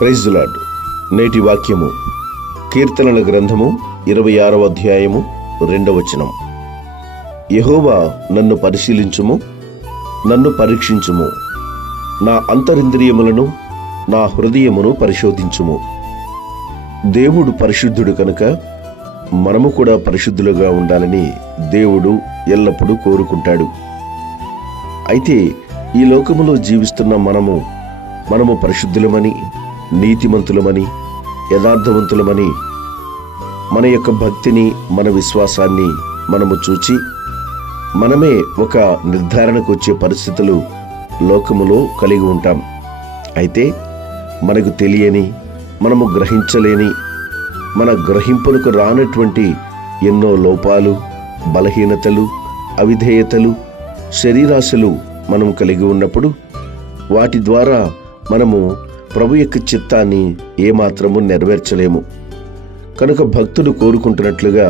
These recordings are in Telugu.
Praise the lord. నేటి వాక్యము కీర్తనల గ్రంథము 26వ అధ్యాయము 2వ వచనం. యెహోవా నన్ను పరిశీలించుము, నన్ను పరీక్షించుము, నా అంతరింద్రియములను నా హృదయమును పరిశోధించుము. దేవుడు పరిశుద్ధుడు కనుక మనము కూడా పరిశుద్ధులుగా ఉండాలని దేవుడు ఎల్లప్పుడూ కోరుకుంటాడు. అయితే ఈ లోకములో జీవిస్తున్న మనము పరిశుద్ధులమని, నీతిమంతులమని, యథార్థవంతులమని మన యొక్క భక్తిని, మన విశ్వాసాన్ని మనము చూచి మనమే ఒక నిర్ధారణకు వచ్చే పరిస్థితులు లోకములో కలిగి ఉంటాం. అయితే మనకు తెలియని, మనము గ్రహించలేని, మన గ్రహింపునకు రానటువంటి ఎన్నో లోపాలు, బలహీనతలు, అవిధేయతలు, శరీరాశలు మనం కలిగి ఉన్నప్పుడు వాటి ద్వారా మనము ప్రభు యొక్క చిత్తాన్ని ఏమాత్రము నెరవేర్చలేము. కనుక భక్తుడు కోరుకుంటున్నట్లుగా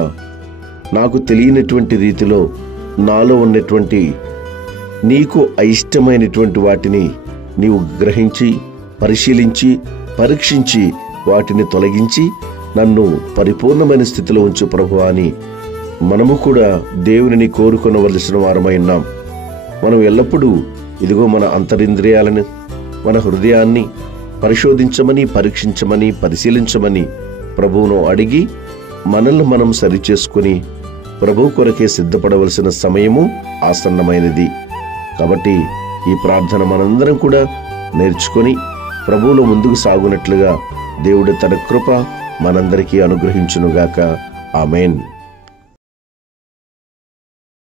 నాకు తెలియనటువంటి రీతిలో నాలో ఉన్నటువంటి నీకు అయిష్టమైనటువంటి వాటిని నీవు గ్రహించి, పరిశీలించి, పరీక్షించి వాటిని తొలగించి నన్ను పరిపూర్ణమైన స్థితిలో ఉంచు ప్రభువా అని మనము కూడా దేవునిని కోరుకొనవలసిన వారమై ఉన్నాం. మనం ఎల్లప్పుడూ ఇదిగో మన అంతరింద్రియాలను, మన హృదయాన్ని పరిశోధించమని, పరీక్షించమని, పరిశీలించమని ప్రభువును అడిగి మనల్ని మనం సరిచేసుకుని ప్రభువు కొరకే సిద్ధపడవలసిన సమయము ఆసన్నమైనది. కాబట్టి ఈ ప్రార్థన మనందరం కూడా నేర్చుకొని ప్రభువులో ముందుకు సాగునట్లుగా దేవుడు తన కృప మనందరికీ అనుగ్రహించునుగాక. ఆమేన్.